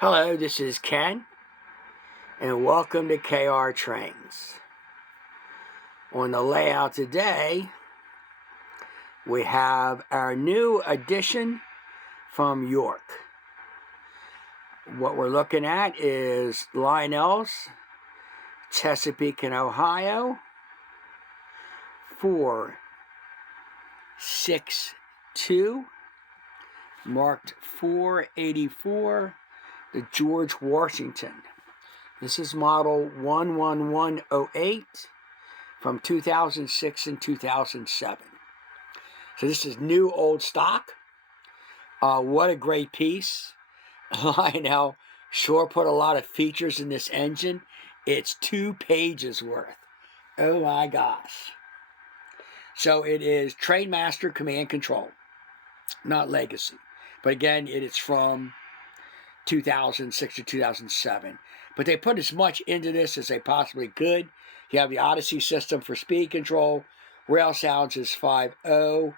Hello, this is Ken, and welcome to KR Trains. On the layout today, we have our new addition from York. What we're looking at is Lionel's, Chesapeake and Ohio, 462, marked 484. The George Washington. This is model 11108 from 2006 and 2007. So this is new old stock. What a great piece. Lionel sure put a lot of features in this engine. It's 2 pages worth. Oh my gosh. So it is Trainmaster Command Control, not Legacy. But again, it is from 2006 to 2007. But they put as much into this as they possibly could. You have the Odyssey System for speed control. Rail sounds is 5.0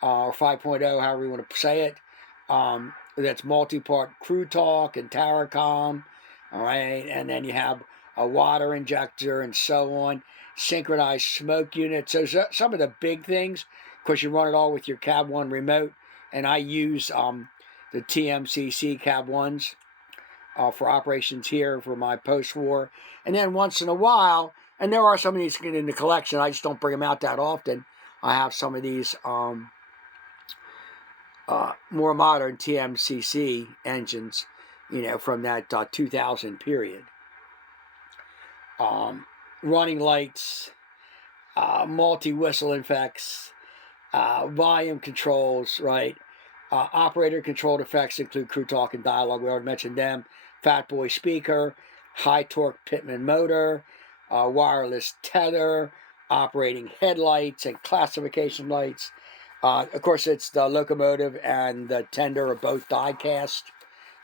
or 5.0, however you want to say it. That's multi-part crew talk and tower comm. All right, and then you have a water injector and so on. Synchronized smoke unit. So some of the big things. Of course, you run it all with your Cab 1 remote. And I use the TMCC Cab 1s for operations here for my post-war. And then once in a while, and there are some of these in the collection, I just don't bring them out that often. I have some of these more modern TMCC engines, from that 2000 period. Running lights, multi-whistle effects, volume controls, right? Operator-controlled effects include crew talk and dialogue. We already mentioned them. Fat Boy speaker, high-torque Pitman motor, wireless tether, operating headlights and classification lights. Of course, it's the locomotive and the tender are both die-cast.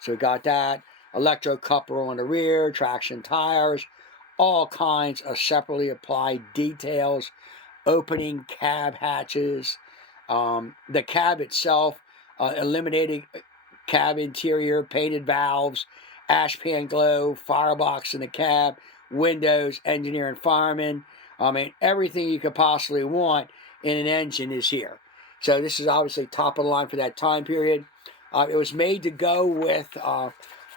So we got that. Electro coupler on the rear, traction tires, all kinds of separately applied details, opening cab hatches. The cab itself, eliminating cab interior, painted valves, ash pan glow, firebox in the cab, windows, engineer and fireman. I mean, everything you could possibly want in an engine is here. So this is obviously top of the line for that time period. It was made to go with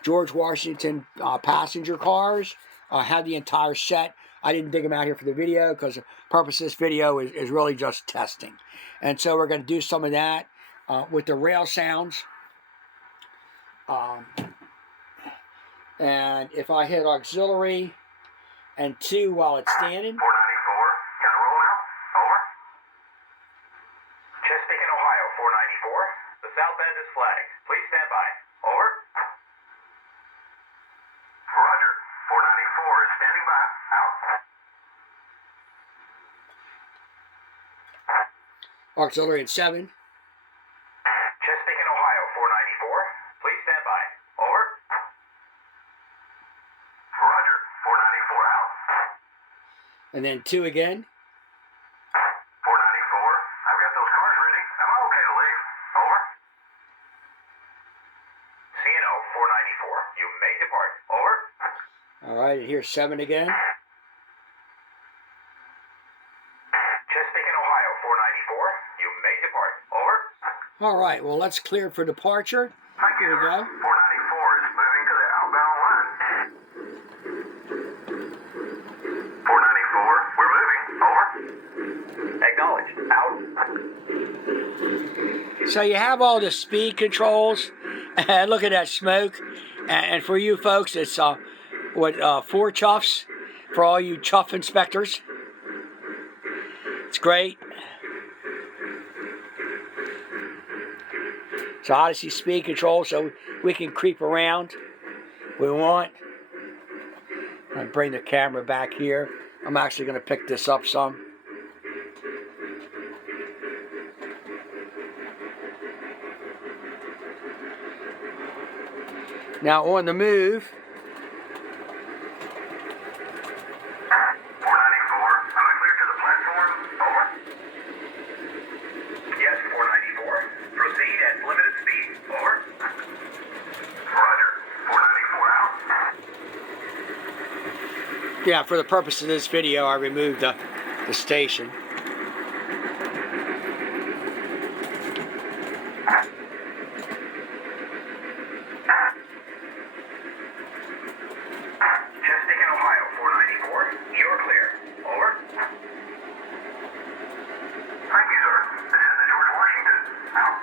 George Washington passenger cars. Had the entire set. I didn't dig them out here for the video because the purpose of this video is really just testing. And so we're going to do some of that with the rail sounds. And if I hit auxiliary and 2 while it's standing. 494, can I roll now? Over. Chesapeake and Ohio, 494. The south end is flagged. Please stand by. Over. Roger. 494 is standing by. Out. Auxiliary at 7. Chesapeake and Ohio, 494. Please stand by. Over. Roger. 494 out. And then 2 again. 494. I've got those cars ready. Am I okay to leave? Over. CNO 494. You may depart. Over. All right, and here's 7 again. Chesapeake and Ohio 494. You may depart. Over. All right, well, let's clear for departure. Thank you. Here we go. 494 is moving to the outbound line. 494, we're moving. Over. Acknowledged. Out. So you have all the speed controls, and look at that smoke. And for you folks, it's 4 chuffs for all you chuff inspectors. It's great. It's Odyssey speed control, so we can creep around if we want. I'll bring the camera back here. I'm actually going to pick this up some. Now on the move, 494, am I clear to the platform? Over. Yes, 494. Proceed at limited speed. Over. Roger. 494. Yeah, for the purpose of this video, I removed the station. Chesapeake and Ohio, 494. You're clear. Over. Thank you, sir. This is the George Washington. Out.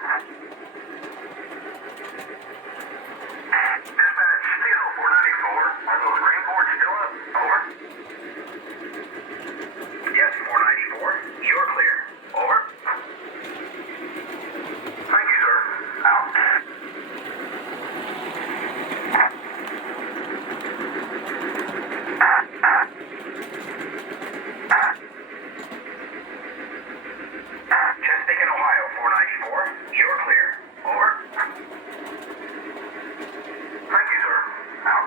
Dispatch, Steel 494. Are those green boards still up? Over. Yes, 494. You're clear. Over. Thank you, sir. Out. Chesapeake and Ohio, 494. You're clear. Over. Thank you, sir. Out.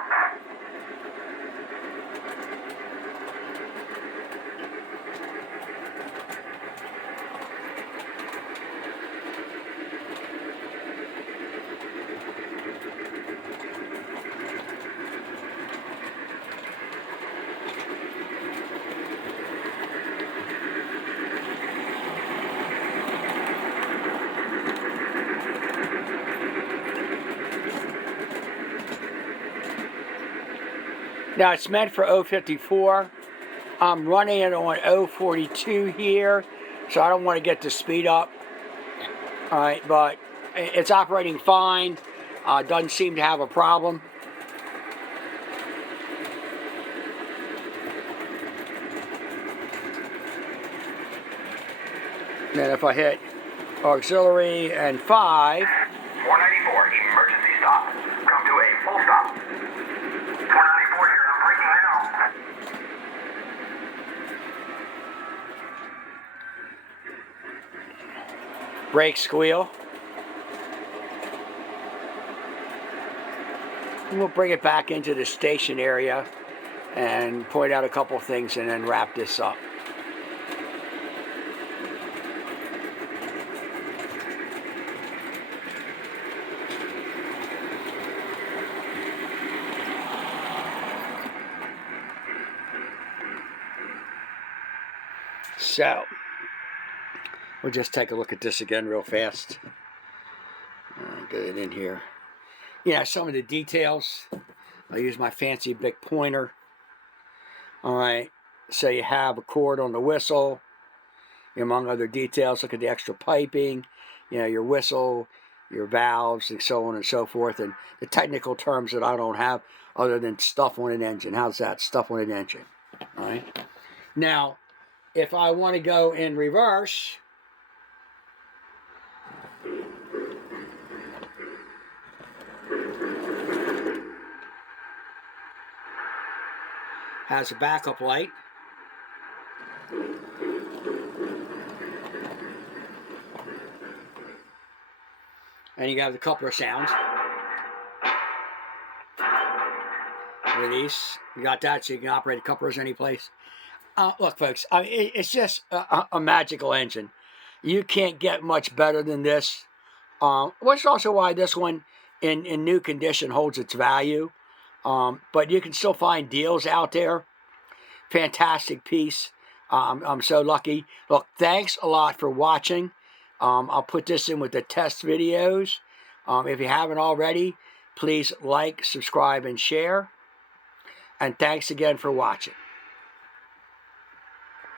Now it's meant for 054. I'm running it on 042 here, so I don't want to get the speed up. All right, but it's operating fine. Doesn't seem to have a problem. Then if I hit auxiliary and 5. 494, emergency stop. Come to a full stop. 494 here, I'm braking now. Brake squeal. And we'll bring it back into the station area and point out a couple things and then wrap this up. So, we'll just take a look at this again real fast. Get it in here. Yeah, some of the details. I use my fancy big pointer. All right, so you have a cord on the whistle. Among other details, look at the extra piping. You know, your whistle, your valves, and so on and so forth. And the technical terms that I don't have other than stuff on an engine. How's that? Stuff on an engine. All right. Now, if I want to go in reverse, has a backup light. And you got a couple of sounds. Release. You got that, so you can operate the couplers any place. Look, folks, it's just a magical engine. You can't get much better than this. Which is also why this one, in new condition, holds its value. But you can still find deals out there. Fantastic piece. I'm so lucky. Look, thanks a lot for watching. I'll put this in with the test videos. If you haven't already, please like, subscribe, and share. And thanks again for watching.